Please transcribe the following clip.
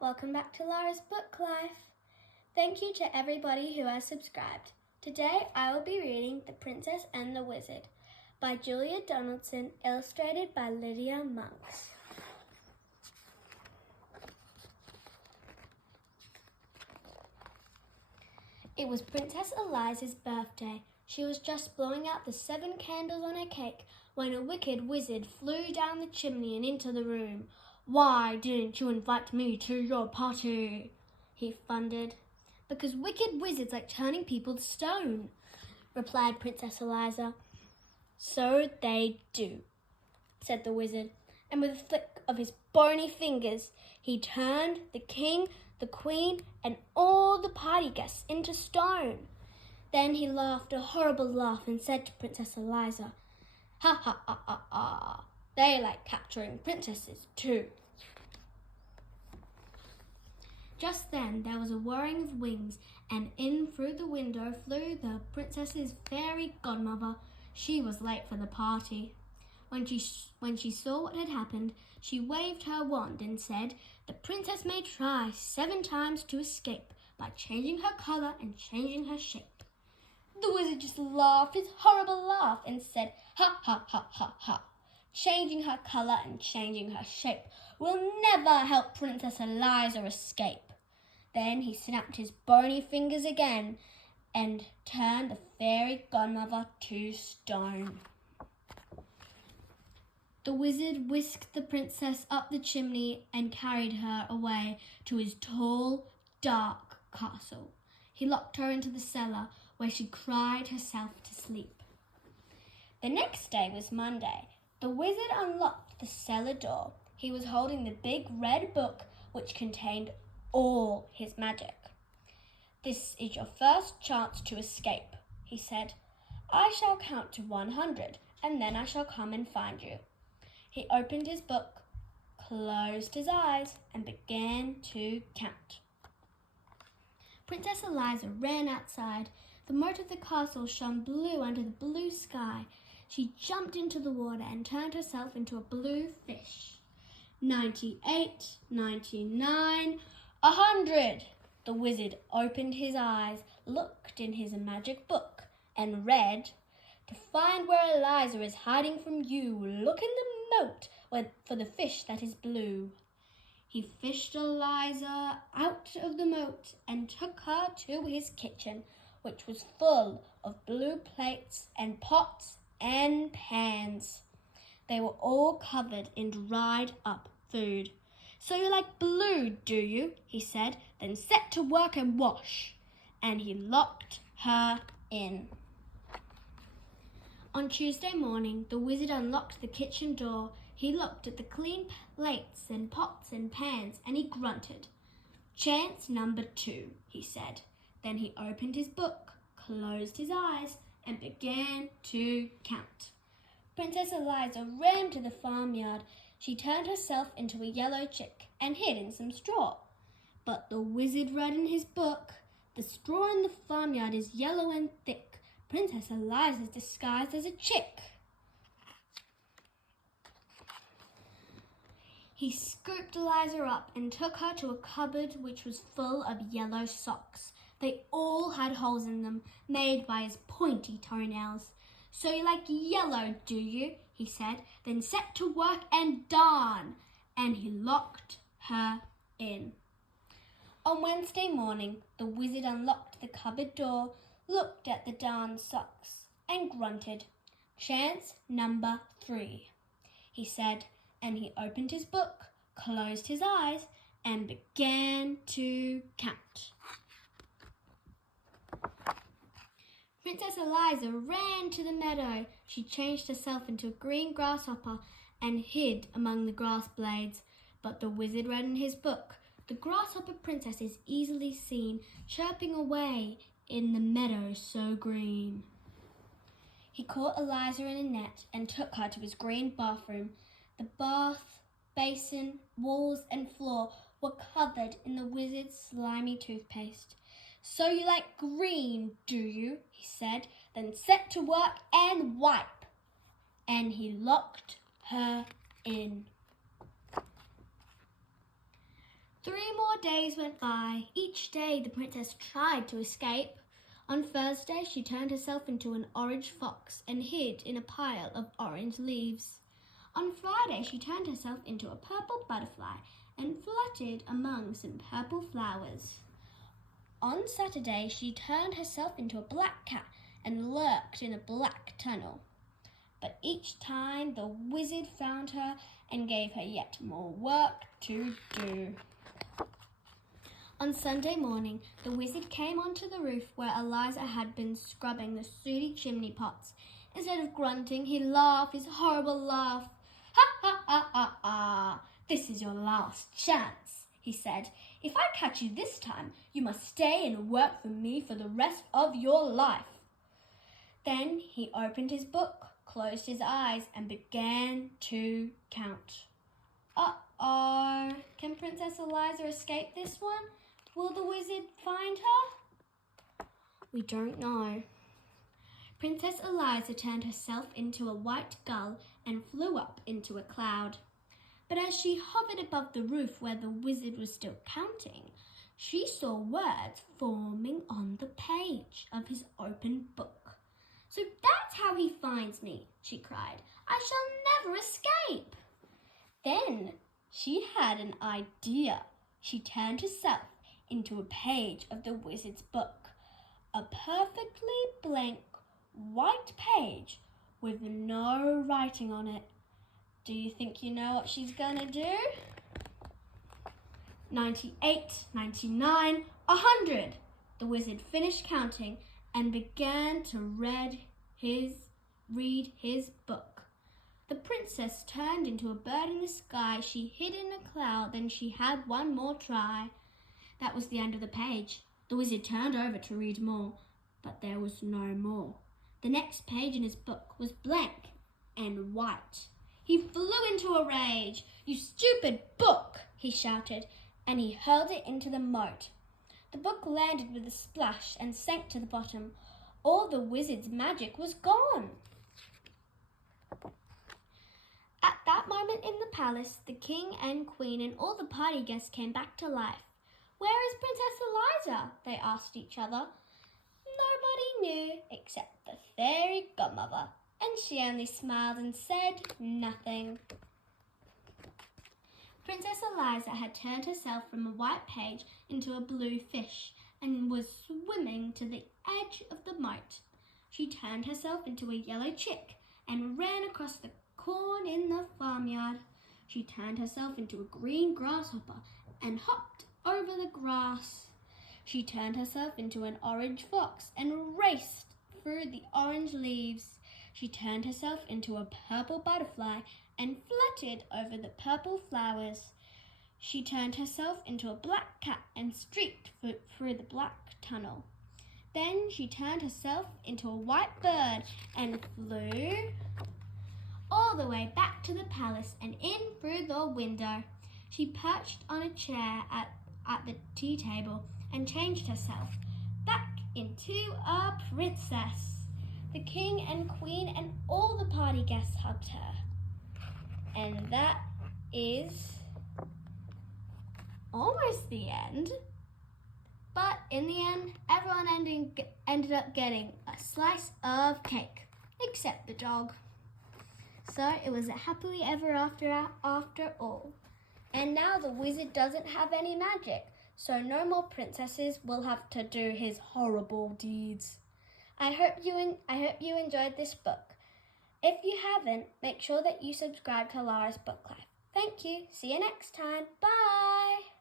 welcome back to Lara's Book Life. Thank you to everybody who has subscribed. Today I will be reading The Princess and the Wizard by Julia Donaldson, illustrated by Lydia Monks. It was Princess Eliza's birthday. She was just blowing out the 7 candles on her cake when a wicked wizard flew down the chimney and into the room. "Why didn't you invite me to your party?" he thundered. "Because wicked wizards like turning people to stone," replied Princess Eliza. "So they do," said the wizard, and with a flick of his bony fingers, he turned the king, the queen, and all the party guests into stone. Then he laughed a horrible laugh and said to Princess Eliza, "Ha ha ha ha ha! They like capturing princesses too." Just then there was a whirring of wings, and in through the window flew the princess's fairy godmother. She was late for the party. When she saw what had happened, she waved her wand and said, "The princess may try 7 times to escape by changing her colour and changing her shape." The wizard just laughed his horrible laugh and said, "Ha ha ha ha ha! Changing her colour and changing her shape will never help Princess Eliza escape." Then he snapped his bony fingers again and turned the fairy godmother to stone. The wizard whisked the princess up the chimney and carried her away to his tall, dark castle. He locked her into the cellar, where she cried herself to sleep. The next day was Monday. The wizard unlocked the cellar door. He was holding the big red book which contained all his magic. "This is your first chance to escape," he said. "I shall count to 100 and then I shall come and find you." He opened his book, closed his eyes, and began to count. Princess Eliza ran outside. The moat of the castle shone blue under the blue sky. She jumped into the water and turned herself into a blue fish. 98, 99, 100. The wizard opened his eyes, looked in his magic book, and read, "To find where Eliza is hiding from you, look in the moat for the fish that is blue." He fished Eliza out of the moat and took her to his kitchen, which was full of blue plates and pots and pans. They were all covered in dried up food. "So you like blue, do you?" he said. "Then set to work and wash." And he locked her in. On Tuesday morning, the wizard unlocked the kitchen door. He looked at the clean plates and pots and pans, and he grunted. "Chance number 2, he said. Then he opened his book, closed his eyes, and began to count. Princess Eliza ran to the farmyard. She turned herself into a yellow chick and hid in some straw. But the wizard read in his book, "The straw in the farmyard is yellow and thick. Princess Eliza is disguised as a chick." He scooped Eliza up and took her to a cupboard which was full of yellow socks. They all had holes in them, made by his pointy toenails. "So you like yellow, do you?" he said. "Then set to work and darn." And he locked her in. On Wednesday morning, the wizard unlocked the cupboard door, looked at the darned socks, and grunted. "Chance number 3, he said, and he opened his book, closed his eyes, and began to count. Princess Eliza ran to the meadow. She changed herself into a green grasshopper and hid among the grass blades. But the wizard read in his book, "The grasshopper princess is easily seen, chirping away in the meadow so green." He caught Eliza in a net and took her to his green bathroom. The bath, basin, walls and floor were covered in the wizard's slimy toothpaste. "So you like green, do you?" he said. "Then set to work and wipe." And he locked her in. 3 more days went by. Each day the princess tried to escape. On Thursday, she turned herself into an orange fox and hid in a pile of orange leaves. On Friday, she turned herself into a purple butterfly and fluttered among some purple flowers. On Saturday, she turned herself into a black cat and lurked in a black tunnel. But each time the wizard found her and gave her yet more work to do. On Sunday morning, the wizard came onto the roof where Eliza had been scrubbing the sooty chimney pots. Instead of grunting, he laughed his horrible laugh. "Ha ha ha ha ha! This is your last chance," he said. "If I catch you this time, you must stay and work for me for the rest of your life." Then he opened his book, closed his eyes, and began to count. Uh-oh, can Princess Eliza escape this one? Will the wizard find her? We don't know. Princess Eliza turned herself into a white gull and flew up into a cloud. But as she hovered above the roof where the wizard was still counting, she saw words forming on the page of his open book. "So that's how he finds me," she cried. "I shall never escape." Then she had an idea. She turned herself into a page of the wizard's book, a perfectly blank white page with no writing on it. Do you think you know what she's gonna do? 98, 99, 100. The wizard finished counting and began to read his book. The princess turned into a bird in the sky. She hid in a cloud, then she had one more try. That was the end of the page. The wizard turned over to read more, but there was no more. The next page in his book was blank and white. He flew into a rage. "You stupid book!" he shouted, and he hurled it into the moat. The book landed with a splash and sank to the bottom. All the wizard's magic was gone. At that moment in the palace, the king and queen and all the party guests came back to life. "Where is Princess Eliza?" they asked each other. Nobody knew except the fairy godmother, and she only smiled and said nothing. Princess Eliza had turned herself from a white page into a blue fish and was swimming to the edge of the moat. She turned herself into a yellow chick and ran across the corn in the farmyard. She turned herself into a green grasshopper and hopped over the grass. She turned herself into an orange fox and raced through the orange leaves. She turned herself into a purple butterfly and fluttered over the purple flowers. She turned herself into a black cat and streaked through the black tunnel. Then she turned herself into a white bird and flew all the way back to the palace and in through the window. She perched on a chair at the tea table and changed herself back into a princess. The king and queen and all the party guests hugged her. And that is almost the end. But in the end, everyone ended up getting a slice of cake, except the dog. So it was a happily ever after all. And now the wizard doesn't have any magic, so no more princesses will have to do his horrible deeds. I hope you enjoyed this book. If you haven't, make sure that you subscribe to Lara's Book Life. Thank you. See you next time. Bye.